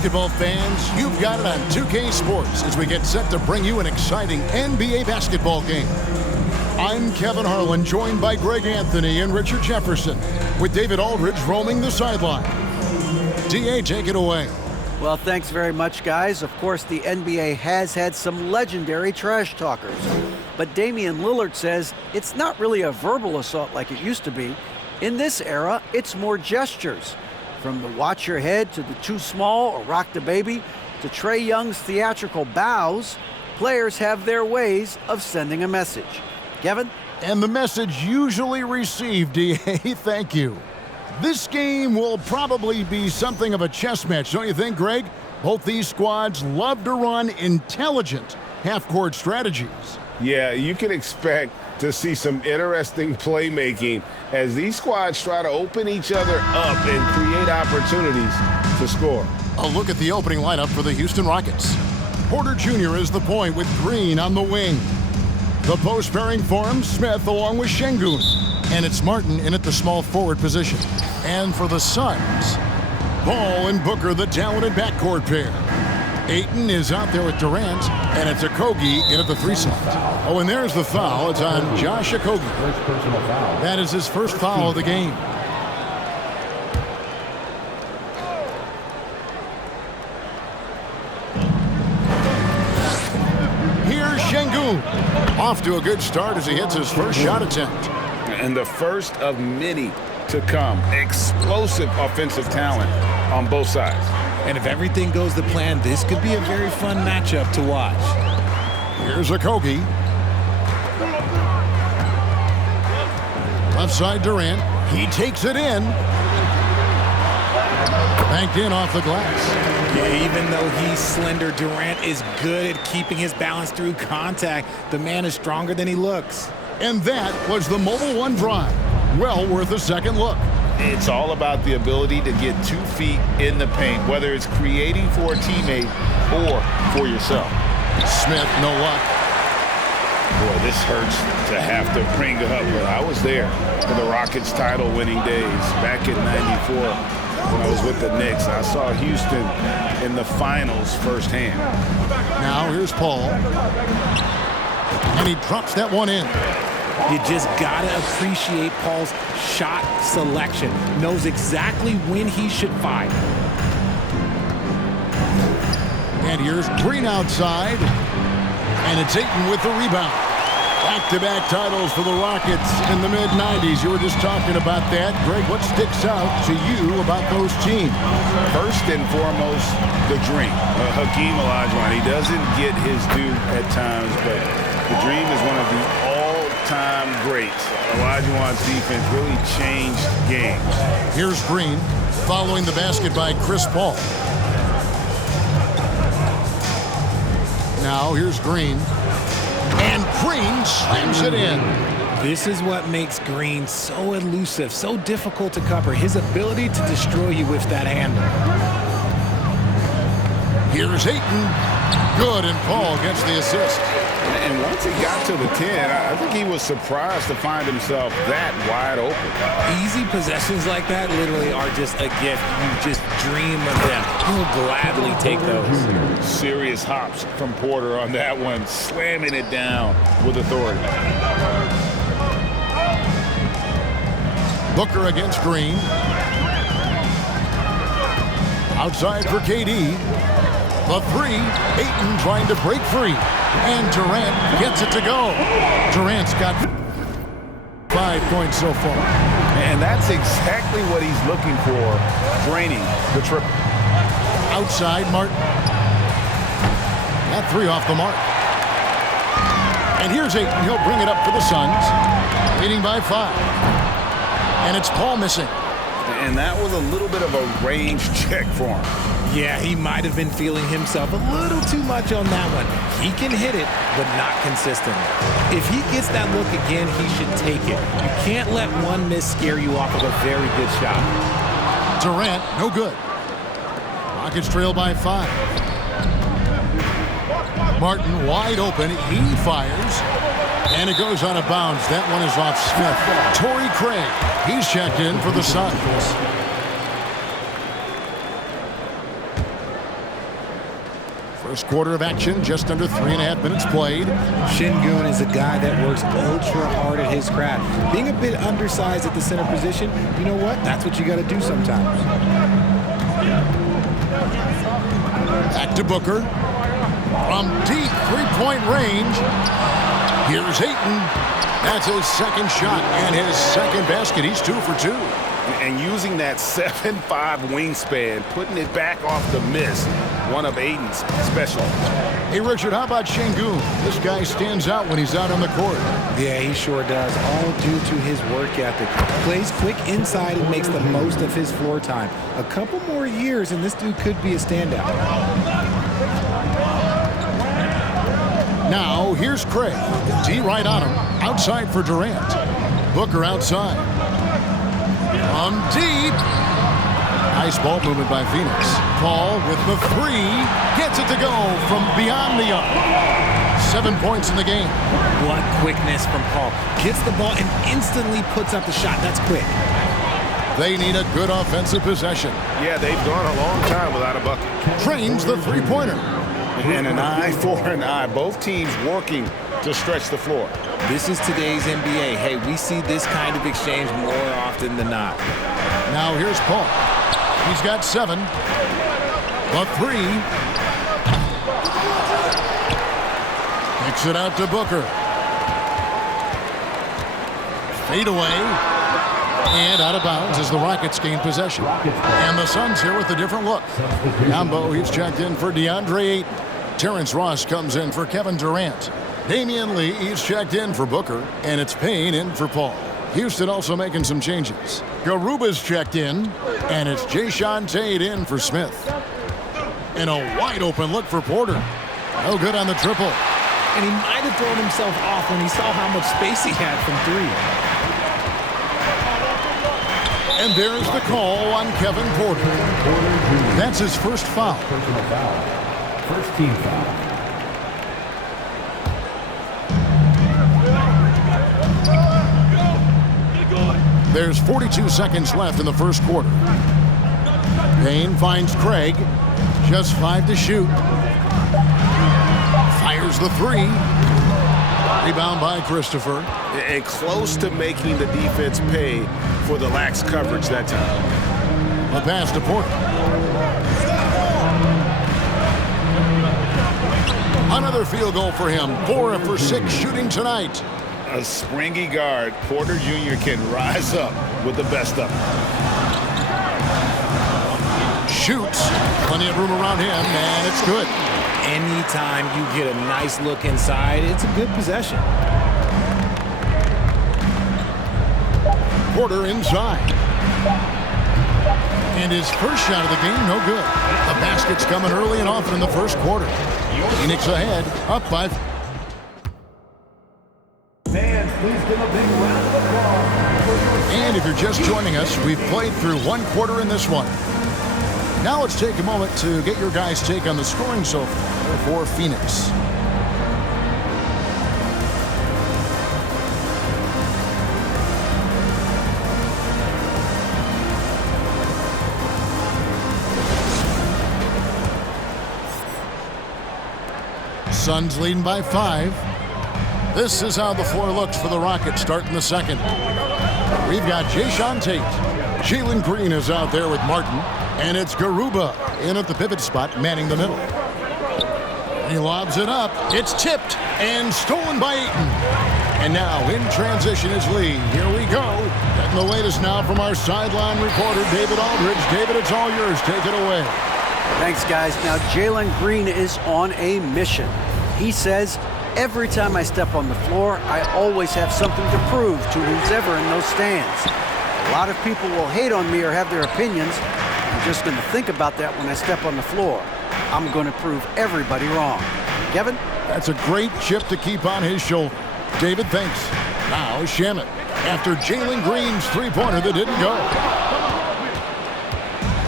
basketball fans, you've got it on 2K Sports as we get set to bring you an exciting NBA basketball game. I'm Kevin Harlan, joined by Greg Anthony and Richard Jefferson, with David Aldridge roaming the sideline. DA, take it away. Well, thanks very much, guys. Of course, the NBA has had some legendary trash talkers. But Damian Lillard says it's not really a verbal assault like it used to be. In this era, it's more gestures. From the watch your head to the too small or rock the baby to Trae Young's theatrical bows, players have their ways of sending a message. Kevin? And the message usually received, DA, thank you. This game will probably be something of a chess match, don't you think, Greg? Both these squads love to run intelligent half-court strategies. Yeah, you can expect to see some interesting playmaking as these squads try to open each other up and create opportunities to score. A look at the opening lineup for the Houston Rockets. Porter Jr. is the point with Green on the wing. The post pairing forms Smith along with Şengün. And it's Martin in at the small forward position. And for the Suns, Ball and Booker, the talented backcourt pair. Ayton is out there with Durant, and it's Okogie in at the 3 slot. Oh, and there's the foul. It's on Josh Okogie. That is his first foul of the game. Here's Şengün. Off to a good start as he hits his first shot attempt. And the first of many to come. Explosive offensive talent on both sides. And if everything goes to plan, this could be a very fun matchup to watch. Here's Okogie. Left side Durant. He takes it in. Banked in off the glass. Yeah, even though he's slender, Durant is good at keeping his balance through contact. The man is stronger than he looks. And that was the Mobile One drive. Well worth a second look. It's all about the ability to get 2 feet in the paint, whether it's creating for a teammate or for yourself. Smith, no luck. Boy, this hurts to have to bring it up, but I was there for the Rockets title-winning days back in '94 when I was with the Knicks. I saw Houston in the finals firsthand. Now here's Paul. And he drops that one in. You just got to appreciate Paul's shot selection. Knows exactly when he should fire. And here's Green outside. And it's Ayton with the rebound. Back-to-back titles for the Rockets in the mid-'90s. You were just talking about that. Greg, what sticks out to you about those teams? First and foremost, the dream. Hakeem Olajuwon, he doesn't get his due at times, but the dream is one of the all-time greats. Olajuwon's defense really changed games. Here's Green following the basket by Chris Paul. Now here's Green. And Green slams it in. This is what makes Green so elusive, so difficult to cover. His ability to destroy you with that handle. Here's Ayton. Good, and Paul gets the assist. And once he got to the 10, I think he was surprised to find himself that wide open. Easy possessions like that literally are just a gift. You just dream of them. He'll gladly take those. Serious hops from Porter on that one, slamming it down with authority. Booker against Green. Outside for KD. The 3, Ayton trying to break free. And Durant gets it to go. Durant's got 5 points so far. And that's exactly what he's looking for, draining the triple. Outside, Martin. That 3 off the mark. And here's Ayton. He'll bring it up for the Suns. Leading by 5. And it's Paul missing. And that was a little bit of a range check for him. Yeah, he might have been feeling himself a little too much on that one. He can hit it, but not consistently. If he gets that look again, he should take it. You can't let one miss scare you off of a very good shot. Durant, no good. Rockets trail by 5. Martin wide open. He fires. And it goes out of bounds. That one is off Smith. Torrey Craig. He's checked in for the Suns. First quarter of action, just under 3.5 minutes played. Şengün is a guy that works ultra hard at his craft. Being a bit undersized at the center position, you know what? That's what you got to do sometimes. Back to Booker. From deep three-point range, here's Ayton. That's his second shot and his second basket. He's 2 for 2. And using that 7'5" wingspan, putting it back off the miss, one of Ayton's special. Hey, Richard, how about Şengün? This guy stands out when he's out on the court. Yeah, he sure does, all due to his work ethic. Plays quick inside and makes the most of his floor time. A couple more years and this dude could be a standout. Now, here's Craig. D right on him. Outside for Durant. Booker outside. From deep. Nice ball movement by Phoenix. Paul with the three. Gets it to go from beyond the arc. 7 points in the game. What quickness from Paul. Gets the ball and instantly puts up the shot. That's quick. They need a good offensive possession. Yeah, they've gone a long time without a bucket. Trains the three-pointer. And an eye for an eye. Both teams working to stretch the floor. This is today's NBA. Hey, we see this kind of exchange more often than not. Now here's Paul. He's got 7. The three. Kicks it out to Booker. Fade away. And out of bounds as the Rockets gain possession. And the Suns here with a different look. Yambo, he's checked in for DeAndre Ayton. Terrence Ross comes in for Kevin Durant. Damian Lee, he's checked in for Booker. And it's Payne in for Paul. Houston also making some changes. Garuba's checked in. And it's Jae'Sean Tate in for Smith. And a wide open look for Porter. No good on the triple. And he might have thrown himself off when he saw how much space he had from 3. And there's the call on Kevin Porter. That's his first foul. Personal foul. First team foul. There's 42 seconds left in the first quarter. Payne finds Craig. Just 5 to shoot. Fires the three. Rebound by Christopher. And close to making the defense pay for the lax coverage that time. A pass to Porter. Another field goal for him. 4 for 6 shooting tonight. A springy guard, Porter Jr. can rise up with the best of them. Shoots. Plenty of room around him, and it's good. Anytime you get a nice look inside, it's a good possession. Porter inside. And his first shot of the game, no good. The basket's coming early and often in the first quarter. Phoenix ahead, up by... Fans, please give a big round of applause. And if you're just joining us, we've played through 1 quarter in this one. Now let's take a moment to get your guys' take on the scoring so far for Phoenix. Suns leading by 5. This is how the floor looks for the Rockets starting the second. We've got Jae'Sean Tate. Jalen Green is out there with Martin. And it's Garuba in at the pivot spot, manning the middle. He lobs it up. It's tipped and stolen by Ayton. And now in transition is Lee. Here we go. Getting the latest now from our sideline reporter, David Aldridge. David, it's all yours. Take it away. Thanks, guys. Now, Jalen Green is on a mission. He says, every time I step on the floor, I always have something to prove to who's ever in those stands. A lot of people will hate on me or have their opinions. I'm just going to think about that when I step on the floor. I'm going to prove everybody wrong. Kevin? That's a great chip to keep on his shoulder. David, thanks. Now Shamet after Jalen Green's three-pointer that didn't go.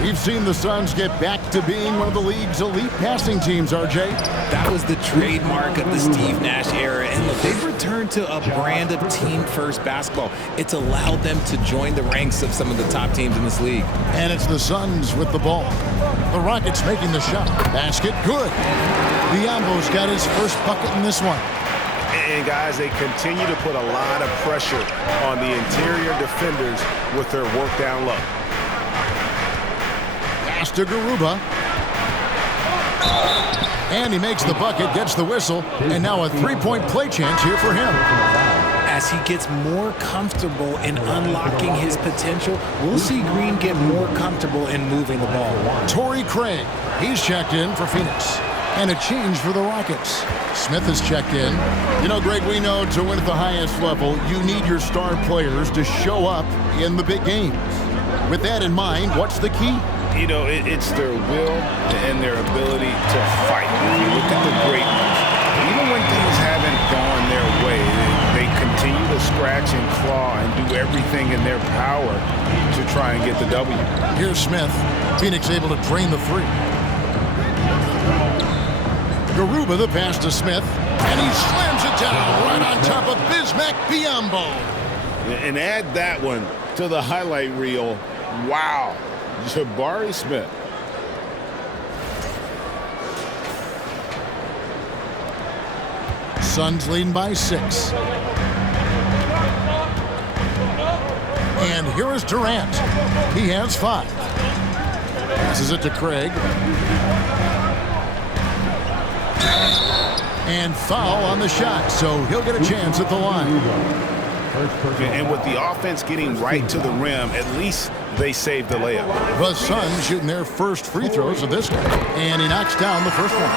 We've seen the Suns get back to being one of the league's elite passing teams, RJ. That was the trademark of the Steve Nash era. And look, they've returned to a brand of team-first basketball. It's allowed them to join the ranks of some of the top teams in this league. And it's the Suns with the ball. The Rockets making the shot. Basket, good. Biyombo's got his first bucket in this one. And guys, they continue to put a lot of pressure on the interior defenders with their work down low. Pass to Garuba. And he makes the bucket, gets the whistle, and now a three-point play chance here for him. As he gets more comfortable in unlocking his potential, we'll see Green get more comfortable in moving the ball. Torrey Craig, he's checked in for Phoenix. And a change for the Rockets. Smith has checked in. You know, Greg, we know to win at the highest level, you need your star players to show up in the big games. With that in mind, what's the key? You know, it's their will and their ability to fight. If you look at the great ones, even when things haven't gone their way, they continue to scratch and claw and do everything in their power to try and get the W. Here's Smith. Phoenix able to drain the three. Garuba the pass to Smith, and he slams it down right on top of Bismack Biyombo. And add that one to the highlight reel. Wow, Jabari Smith. Suns leading by 6. And here is Durant. He has 5. Passes it to Craig. And foul on the shot, so he'll get a chance at the line. And with the offense getting right to the rim, at least they saved the layup. The Suns shooting their first free throws of this game, and he knocks down the first one.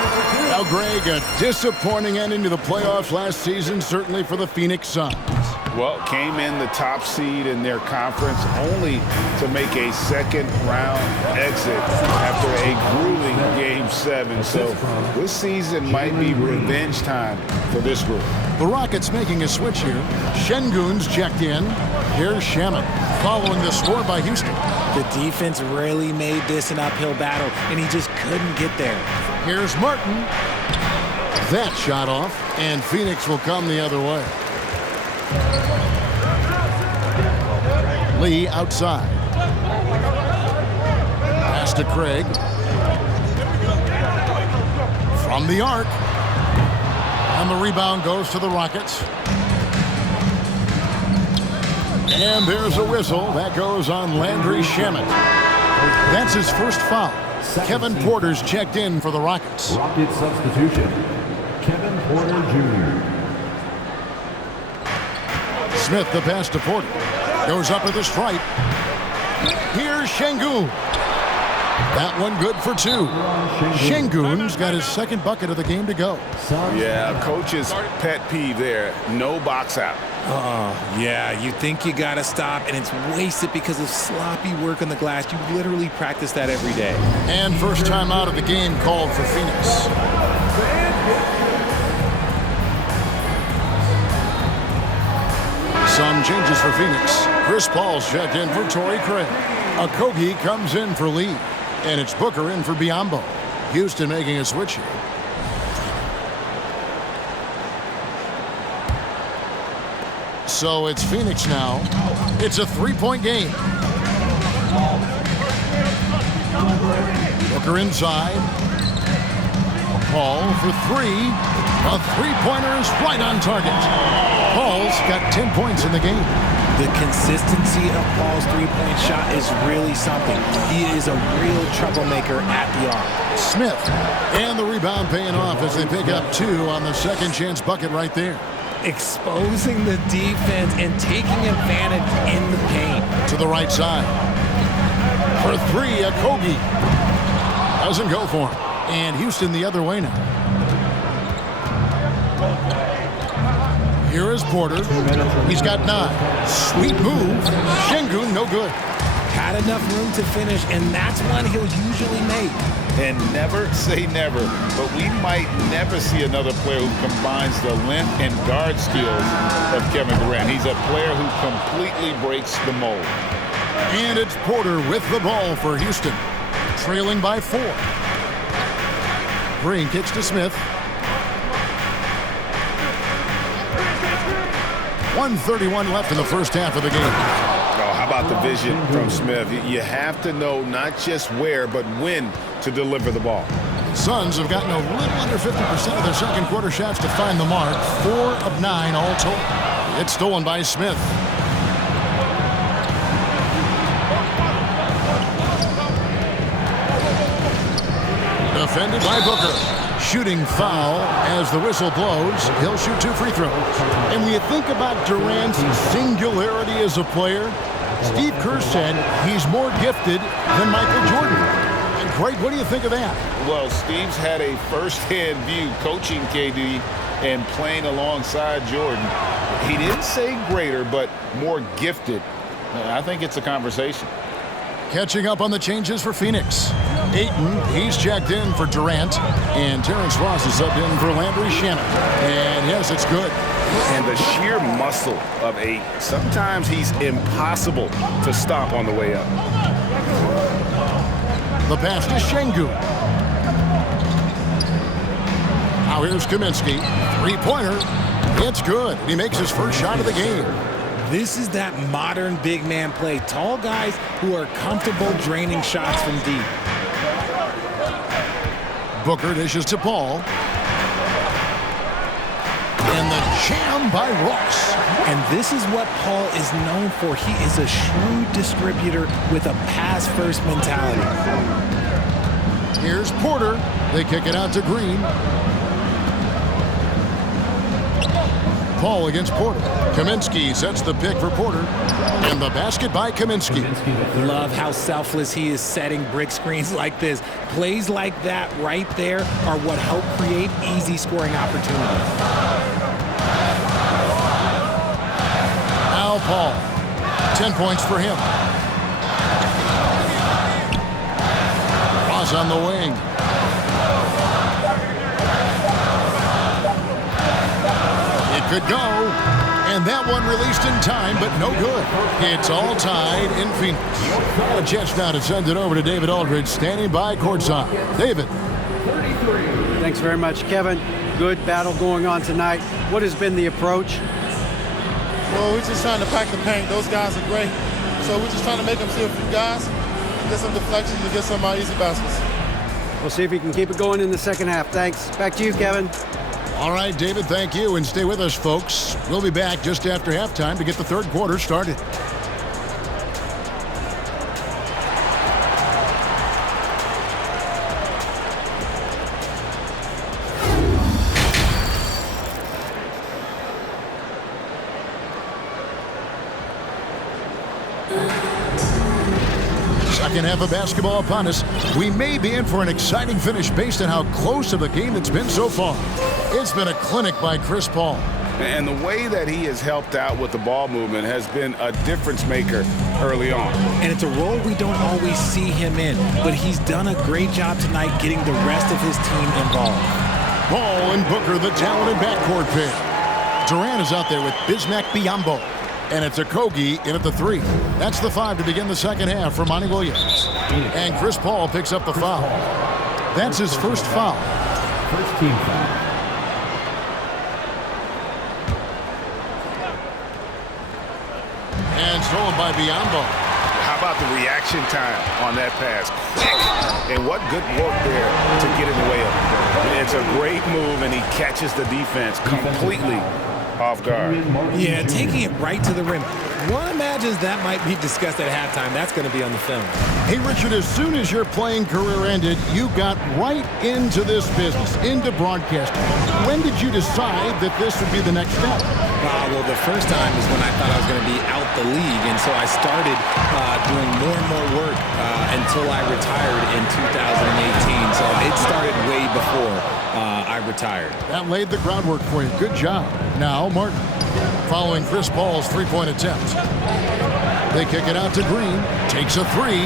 Now, Greg, a disappointing ending to the playoffs last season, certainly for the Phoenix Suns. Well, came in the top seed in their conference only to make a second-round exit after a grueling Game 7. So this season might be revenge time for this group. The Rockets making a switch here. Şengün's checked in. Here's Shamet following the score by Houston. The defense really made this an uphill battle, and he just couldn't get there. Here's Martin. That shot off, and Phoenix will come the other way. Lee outside. Pass to Craig. From the arc. And the rebound goes to the Rockets. And there's a whistle. That goes on Landry Shamet. That's his first foul. Kevin Porter's checked in for the Rockets. Rocket substitution, Kevin Porter Jr. Smith, the pass to Porter. Goes up with the stripe. Here's Şengün. That one good for 2. Şengün's got his second bucket of the game to go. Yeah, coach's pet peeve there. No box out. Yeah, you think you got to stop, and it's wasted because of sloppy work on the glass. You literally practice that every day. And first time out of the game called for Phoenix. Some changes for Phoenix. Chris Paul's checked in for Torrey Craig. Okogie comes in for Lee. And it's Booker in for Biyombo. Houston making a switch here. So it's Phoenix now. It's a 3-point game. Booker inside. Paul for 3. A three-pointer is right on target. Paul's got 10 points in the game. The consistency of Paul's three-point shot is really something. He is a real troublemaker at the arc. Smith, and the rebound paying off as they pick up 2 on the second chance bucket right there. Exposing the defense and taking advantage in the paint. To the right side. For 3, Okogie. Doesn't go for him. And Houston the other way now. Here is Porter. He's got 9. Sweet move. Şengün, no good. Had enough room to finish, and that's one he'll usually make. And never say never, but we might never see another player who combines the length and guard skills of Kevin Durant. He's a player who completely breaks the mold. And it's Porter with the ball for Houston. trailing by 4. Green kicks to Smith. 1:31 left in the first half of the game. Oh, how about the vision from Smith? You have to know not just where, but when to deliver the ball. Suns have gotten a little under 50% of their second quarter shots to find the mark. 4 of 9 all told. It's stolen by Smith. Defended by Booker. Shooting foul as the whistle blows. He'll shoot 2 free throws. And when you think about Durant's singularity as a player, Steve Kerr said he's more gifted than Michael Jordan. And Greg, what do you think of that? Well, Steve's had a first-hand view coaching KD and playing alongside Jordan. He didn't say greater, but more gifted. I think it's a conversation. Catching up on the changes for Phoenix. Ayton, he's checked in for Durant. And Terrence Ross is subbed in for Landry Shamet. And yes, it's good. And the sheer muscle of Ayton. Sometimes he's impossible to stop on the way up. The pass to Şengün. Now here's Kaminsky. Three-pointer. It's good. He makes his first shot of the game. This is that modern big man play. Tall guys who are comfortable draining shots from deep. Booker dishes to Paul. And the jam by Ross. And this is what Paul is known for. He is a shrewd distributor with a pass-first mentality. Here's Porter. They kick it out to Green. Paul against Porter. Kaminsky sets the pick for Porter. And the basket by Kaminsky. Love how selfless he is setting brick screens like this. Plays like that right there are what help create easy scoring opportunities. Now Paul. 10 points for him. Ross on the wing. Could go, and that one released in time, but no good. It's all tied in Phoenix. A chance now to send it over to David Aldridge, standing by courtside. David. Thanks very much, Kevin. Good battle going on tonight. What has been the approach? Well, we're just trying to pack the paint. Those guys are great. So we're just trying to make them see a few guys, get some deflections, and get some easy baskets. We'll see if he can keep it going in the second half. Thanks. Back to you, Kevin. All right, David, thank you, and stay with us, folks. We'll be back just after halftime to get the third quarter started. Second half of basketball upon us. We may be in for an exciting finish based on how close of a game it's been so far. It's been a clinic by Chris Paul. And the way that he has helped out with the ball movement has been a difference maker early on. And it's a role we don't always see him in, but he's done a great job tonight getting the rest of his team involved. Paul and Booker, the talented backcourt pair. Durant is out there with Bismack Biyombo. And it's Okogie in at the 3. That's the 5 to begin the second half for Monty Williams. And Chris Paul picks up the foul. That's his first foul. First team foul. And stolen by Biyombo. How about the reaction time on that pass? Quick. And what good work there to get in the way of it. It's a great move, and he catches the defense completely off guard. Yeah, taking it right to the rim. One imagines that might be discussed at halftime. That's going to be on the film. Hey, Richard, as soon as your playing career ended, you got right into this business, into broadcasting. When did you decide that this would be the next step? Well, the first time is when I thought I was going to be out the league, and so I started doing more and more work until I retired in 2018. So it started way before I retired. That laid the groundwork for you. Good job. Now, Martin, following Chris Paul's three-point attempt. They kick it out to Green. Takes a 3.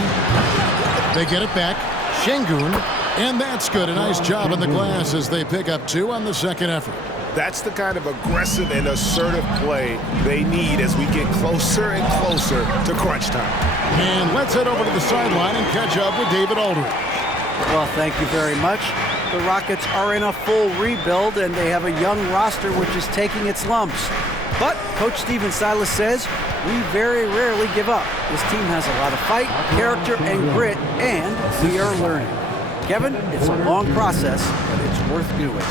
They get it back. Şengün. And that's good. A nice job in the glass as they pick up 2 on the second effort. That's the kind of aggressive and assertive play they need as we get closer and closer to crunch time. And let's head over to the sideline and catch up with David Aldridge. Well, thank you very much. The Rockets are in a full rebuild, and they have a young roster which is taking its lumps. But Coach Stephen Silas says, we very rarely give up. This team has a lot of fight, character, and grit, and we are learning. Kevin, it's a long process, but it's worth doing.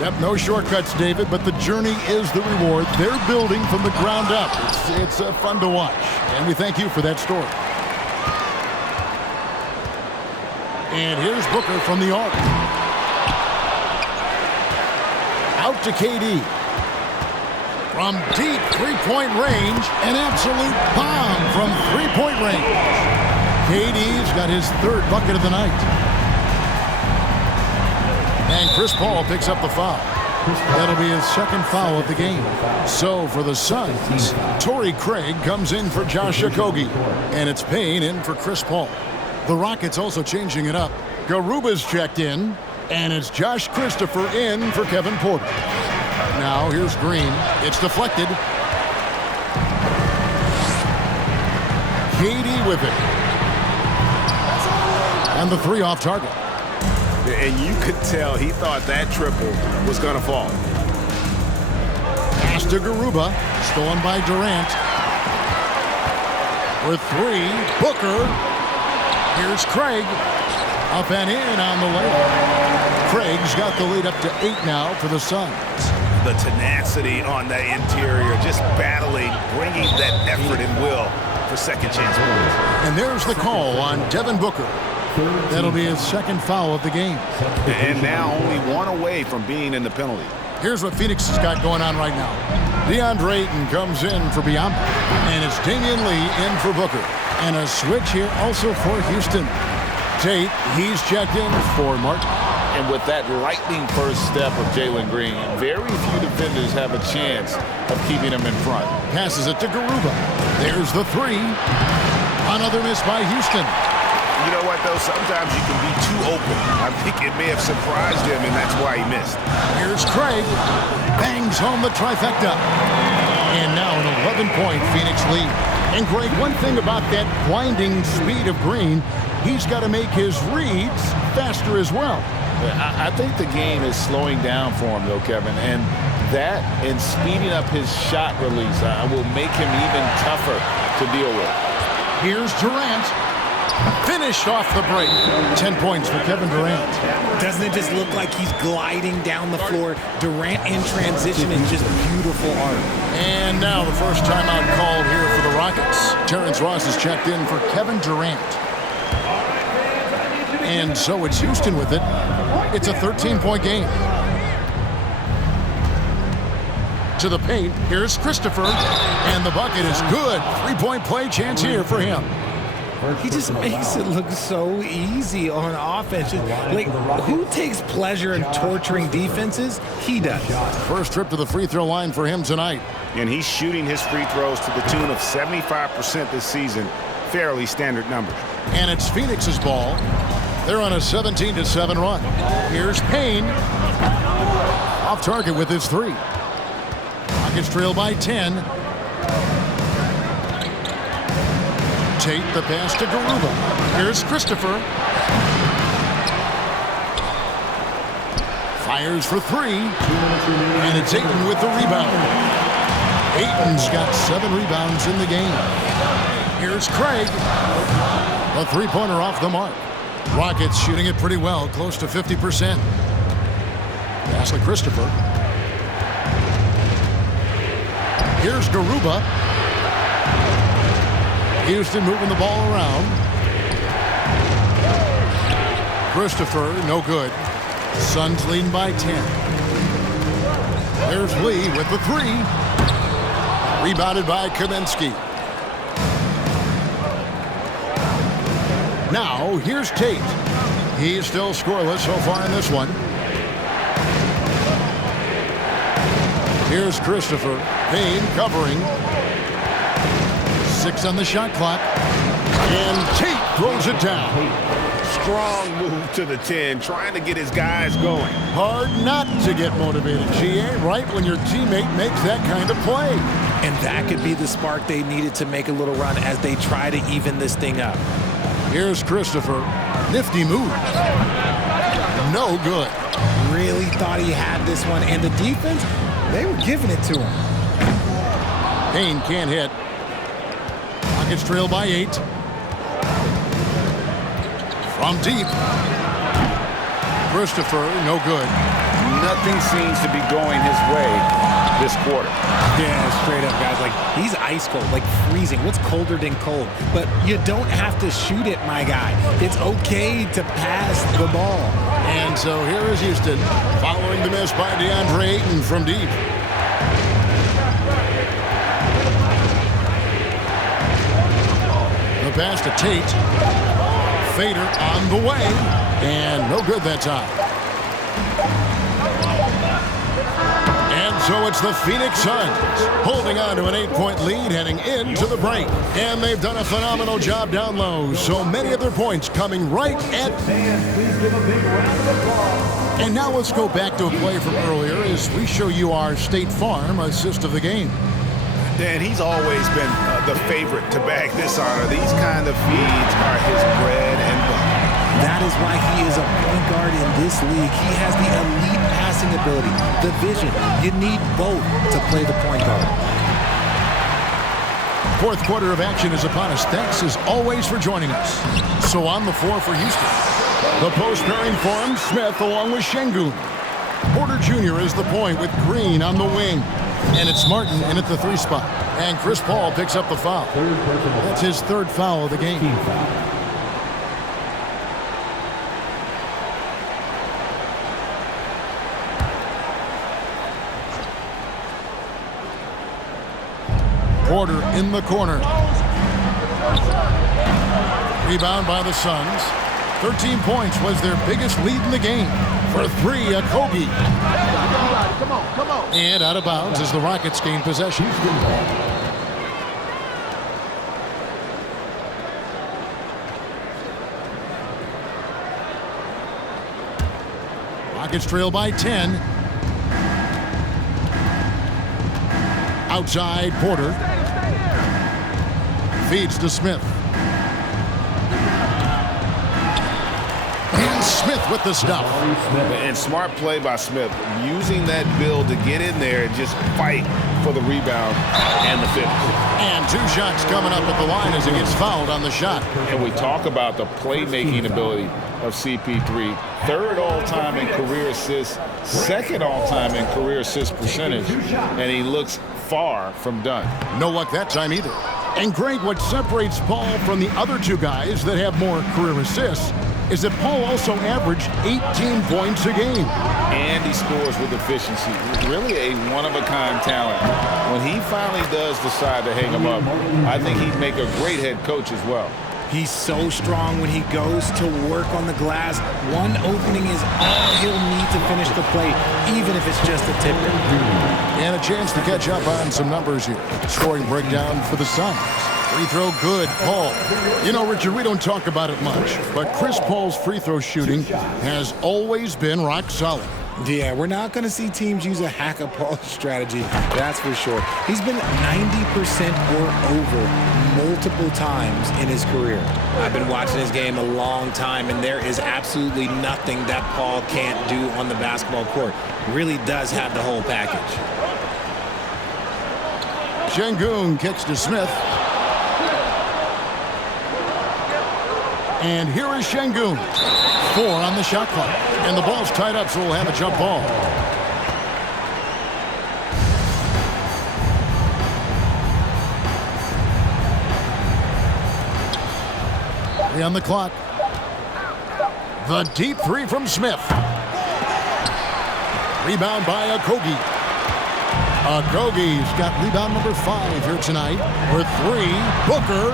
Yep, no shortcuts, David, but the journey is the reward. They're building from the ground up. It's fun to watch, and we thank you for that story. And here's Booker from the arc. Out to KD. From deep three-point range, an absolute bomb from three-point range. KD's got his third bucket of the night. And Chris Paul picks up the foul. That'll be his second foul of the game. So for the Suns, Torrey Craig comes in for Josh Okogie. And it's Payne in for Chris Paul. The Rockets also changing it up. Garuba's checked in. And it's Josh Christopher in for Kevin Porter. Now here's Green. It's deflected. KD with it. And the three off target. And you could tell he thought that triple was going to fall. Pass to Garuba. Stolen by Durant. With three. Booker. Here's Craig. Up and in on the layup. Craig's got the lead up to 8 now for the Suns. The tenacity on the interior, just battling, bringing that effort and will for second chance points. And there's the call on Devin Booker. That'll be his second foul of the game. And now only one away from being in the penalty. Here's what Phoenix has got going on right now. DeAndre Ayton comes in for Biyombo. And it's Damian Lee in for Booker. And a switch here also for Houston. Tate, he's checked in for Martin. And with that lightning first step of Jalen Green, very few defenders have a chance of keeping him in front. Passes it to Garuba. There's the three. Another miss by Houston. You know what, though? Sometimes you can be too open. I think it may have surprised him, and that's why he missed. Here's Craig. Bangs home the trifecta. And now an 11-point Phoenix lead. And Greg, one thing about that blinding speed of Green, he's got to make his reads faster as well. I think the game is slowing down for him, though, Kevin. And that and speeding up his shot release will make him even tougher to deal with. Here's Durant. Finished off the break. 10 points for Kevin Durant. Doesn't it just look like he's gliding down the floor? Durant in transition is just beautiful art. And now the first timeout called here for the Rockets. Terrence Ross is checked in for Kevin Durant. And so it's Houston with it. It's a 13-point game. To the paint. Here's Christopher. And the bucket is good. Three-point play chance here for him. He just makes it look so easy on offense. Like, who takes pleasure in torturing defenses? He does. First trip to the free throw line for him tonight. And he's shooting his free throws to the tune of 75% this season. Fairly standard numbers. And it's Phoenix's ball. They're on a 17-7 run. Here's Payne. Off target with his three. Rockets trail by 10. Tate the pass to Garuba. Here's Christopher. Fires for three. And it's Ayton with the rebound. Ayton's got 7 rebounds in the game. Here's Craig. A three-pointer off the mark. Rockets shooting it pretty well, close to 50%. Pass to Christopher. Here's Garuba. Houston moving the ball around. Christopher, no good. Suns leading by 10. There's Lee with the three. Rebounded by Kaminsky. Now, here's Tate. He's still scoreless so far in this one. Here's Christopher. Payne covering. 6 on the shot clock. And Tate throws it down. strong move to the 10, trying to get his guys going. Hard not to get motivated, GA, right when your teammate makes that kind of play. And that could be the spark they needed to make a little run as they try to even this thing up. Here's Christopher. Nifty move. No good. Really thought he had this one, and the defense, they were giving it to him. Payne can't hit. Rockets trail by 8. From deep. Christopher, no good. Nothing seems to be going his way this quarter. Yeah, straight up, guys. Like, he's ice cold, like freezing. What's colder than cold? But you don't have to shoot it, my guy. It's okay to pass the ball. And so here is Houston, following the miss by DeAndre Ayton from deep. The pass to Tate. Fader on the way, and no good that time. And so it's the Phoenix Suns holding on to an 8-point lead heading into the break. And they've done a phenomenal job down low. So many of their points coming right at... And now let's go back to a play from earlier as we show you our State Farm assist of the game. Dan, he's always been the favorite to bag this honor. These kind of feeds are his bread and butter. That is why he is a point guard in this league. He has the elite passing ability, the vision. You need both to play the point guard. Fourth quarter of action is upon us. Thanks as always for joining us. So on the floor for Houston. The post pairing forms Smith along with Şengün. Porter Jr. is the point with Green on the wing. And it's Martin in at the 3 spot. And Chris Paul picks up the foul. That's his 3rd foul of the game. Porter in the corner. Rebound by the Suns. 13 points was their biggest lead in the game. For 3, Okogie. Come on. And out of bounds as the Rockets gain possession. Rockets trail by 10. Outside, Porter. Feeds to Smith. And Smith with the stuff. And smart play by Smith, using that build to get in there and just fight for the rebound and the finish. And 2 shots coming up at the line as he gets fouled on the shot. And we talk about the playmaking ability of CP3. 3rd all-time in career assists, 2nd all-time in career assist percentage, and he looks far from done. No luck that time either. And Greg, what separates Paul from the other 2 guys that have more career assists is that Paul also averaged 18 points a game. And he scores with efficiency. Really a one-of-a-kind talent. When he finally does decide to hang him up, I think he'd make a great head coach as well. He's so strong when he goes to work on the glass. One opening is all he'll need to finish the play, even if it's just a tip. And a chance to catch up on some numbers here. Scoring breakdown for the Suns. Free throw good, Paul. You know, Richard, we don't talk about it much, but Chris Paul's free throw shooting has always been rock solid. Yeah, we're not going to see teams use a hack-a-Paul strategy, that's for sure. He's been 90% or over multiple times in his career. I've been watching his game a long time, and there is absolutely nothing that Paul can't do on the basketball court. Really does have the whole package. Şengün kicks to Smith. And here is Şengün. 4 on the shot clock. And the ball's tied up, so we'll have a jump ball. On the clock. The deep 3 from Smith. Rebound by Okogie. Okogie's got rebound number 5 here tonight. For 3, Booker.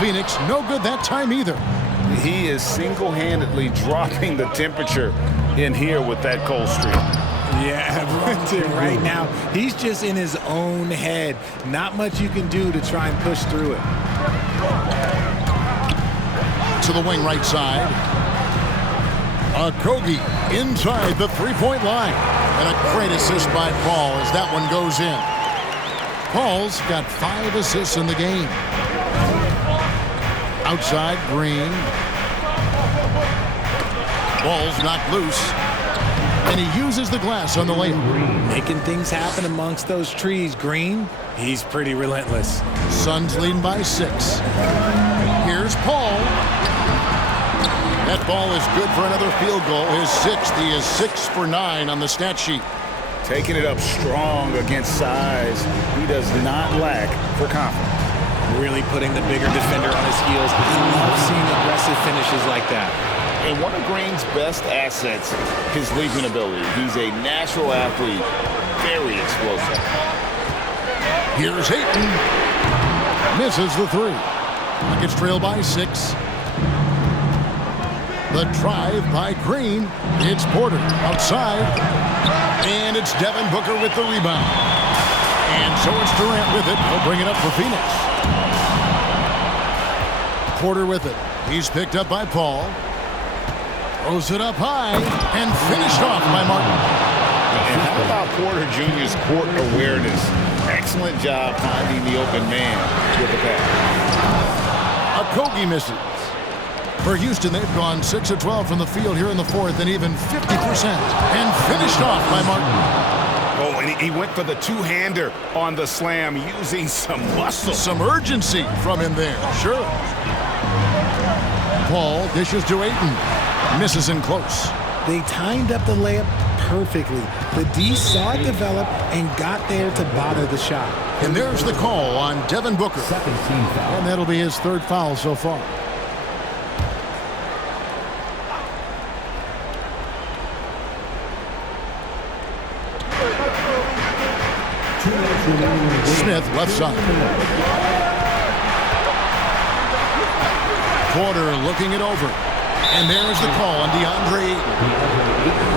Phoenix, no good that time either. He is single-handedly dropping the temperature in here with that cold streak. Yeah, right now, he's just in his own head. Not much you can do to try and push through it. To the wing right side. Okogie inside the three-point line. And a great assist by Paul as that one goes in. Paul's got 5 assists in the game. Outside, Green. Ball's knocked loose. And he uses the glass on the layup. Making things happen amongst those trees, Green. He's pretty relentless. Suns leading by 6. Here's Paul. That ball is good for another field goal. His 6th. He is 6 for 9 on the stat sheet. Taking it up strong against size. He does not lack for confidence. Really putting the bigger defender on his heels. I love seeing aggressive finishes like that. And one of Green's best assets, his leaping ability. He's a natural athlete, very explosive. Here's Ayton. Misses the 3. Rockets trail by 6. The drive by Green. It's Porter outside. And it's Devin Booker with the rebound. And so it's Durant with it. He'll bring it up for Phoenix. Porter with it. He's picked up by Paul. Throws it up high and finished off by Martin. And how about Porter Jr.'s court awareness? Excellent job finding the open man with the pass. Okogie misses. For Houston, they've gone 6 of 12 from the field here in the 4th and even 50%. And finished off by Martin. Oh, and he went for the two-hander on the slam using some muscle. Some urgency from him there, sure. Paul dishes to Ayton. Misses in close. They timed up the layup perfectly. The D saw it develop and got there to bother the shot. And there's the call on Devin Booker. Second team foul. And that'll be his 3rd foul so far. Smith left side. Porter looking it over. And there's the call on DeAndre Ayton.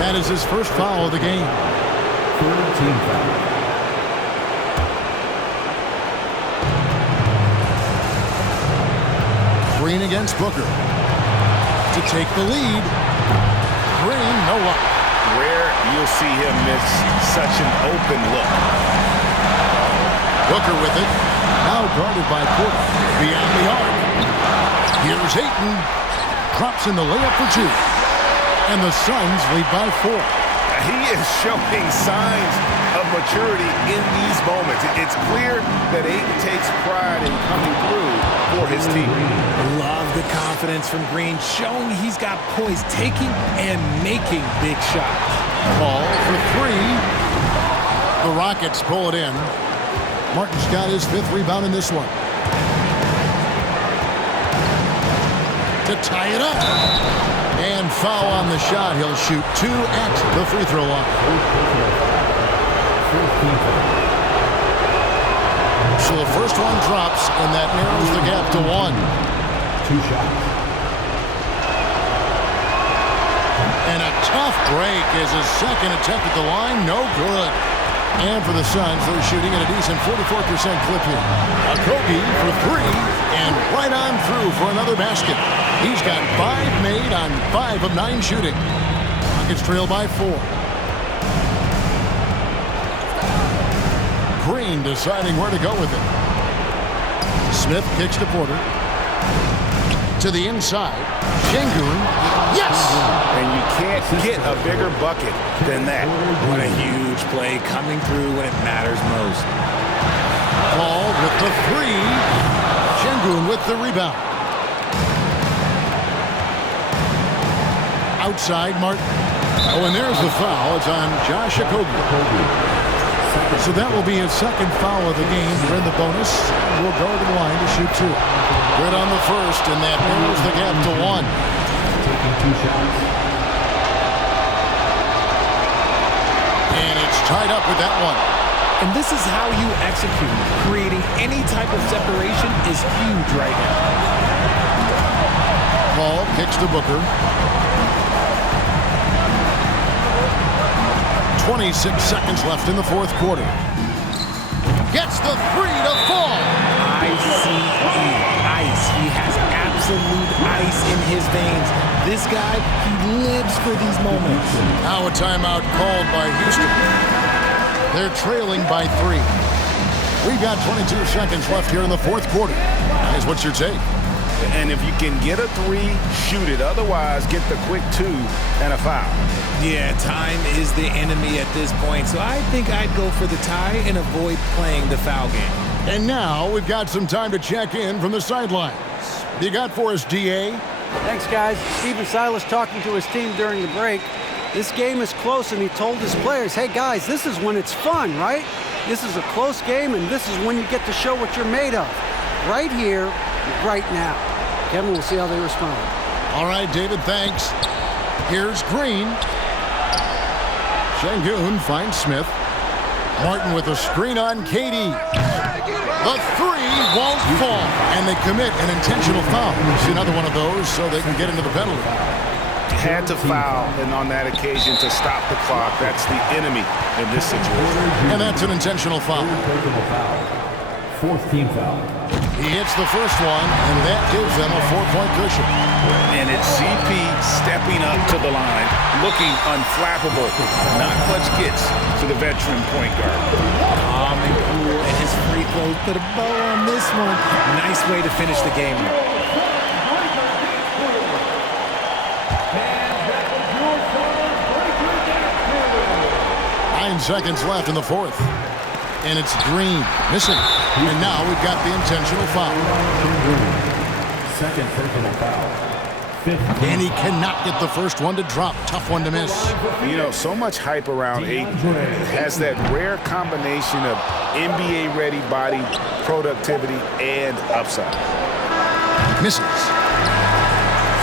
That is his 1st foul of the game. 3rd team foul. Green against Booker. To take the lead. Green, no luck. Rare you'll see him miss such an open look. Booker with it. Now guarded by Porter. Beyond the arc. Here's Ayton. Drops in the layup for 2. And the Suns lead by 4. He is showing signs of maturity in these moments. It's clear that Ayton takes pride in coming through for his team. Love the confidence from Green, showing he's got poise, taking and making big shots. Paul for 3. The Rockets pull it in. Martin's got his 5th rebound in this one. To tie it up. And foul on the shot. He'll shoot 2 at the free throw line. So the first one drops, and that narrows the gap to 1. 2 shots. And a tough break is his 2nd attempt at the line. No good. And for the Suns, they're shooting at a decent 44% clip here. Okogie for 3, and right on through for another basket. He's got 5 made on 5 of 9 shooting. Rockets trail by 4. Green deciding where to go with it. Smith kicks to Porter. To the inside. Şengün. Yes! And you can't get a bigger bucket than that. What a huge play coming through when it matters most. Paul with the 3. Şengün with the rebound. Outside, Martin. Oh, and there's the foul. It's on Josh Okogie. So that will be his 2nd foul of the game. They're in the bonus. We'll go to the line to shoot 2. Good on the first, and that narrows the gap to 1. Taking 2 shots. And it's tied up with that one. And this is how you execute. Creating any type of separation is huge right now. Paul kicks to Booker. 26 seconds left in the 4th quarter. Gets the 3 to fall. ICE. He has absolute ice in his veins. This guy, he lives for these moments. Now a timeout called by Houston. They're trailing by 3. We've got 22 seconds left here in the fourth quarter. Guys, what's your take? And if you can get a 3, shoot it. Otherwise, get the quick 2 and a foul. Yeah, time is the enemy at this point, so I think I'd go for the tie and avoid playing the foul game. And now we've got some time to check in from the sidelines. You got for us, DA? Thanks, guys. Stephen Silas talking to his team during the break. This game is close, and he told his players, hey, guys, this is when it's fun, right? This is a close game, and this is when you get to show what you're made of. Right here, right now. Kevin, we'll see how they respond. All right, David, thanks. Here's Green. Şengün finds Smith. Martin with a screen on Katie. The 3 won't fall, and they commit an intentional foul. See another one of those so they can get into the penalty. Had to foul, and on that occasion to stop the clock. That's the enemy in this situation. And that's an intentional foul. Fourth team foul. He hits the first one, and that gives them a 4-point cushion. And it's CP stepping up to the line, looking unflappable. Not much gets to the veteran point guard. Calm and cool, and his free throws put a bow on this one. Nice way to finish the game. 9 seconds left in the fourth. And it's Green missing. And now we've got the intentional foul. Second personal foul. And he cannot get the first one to drop. Tough one to miss. You know, so much hype around Ayton. Has that rare combination of NBA-ready body, productivity, and upside. Misses.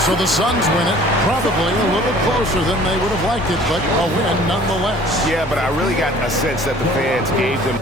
So the Suns win it, probably a little closer than they would have liked it, but a win nonetheless. Yeah, but I really got a sense that the fans gave them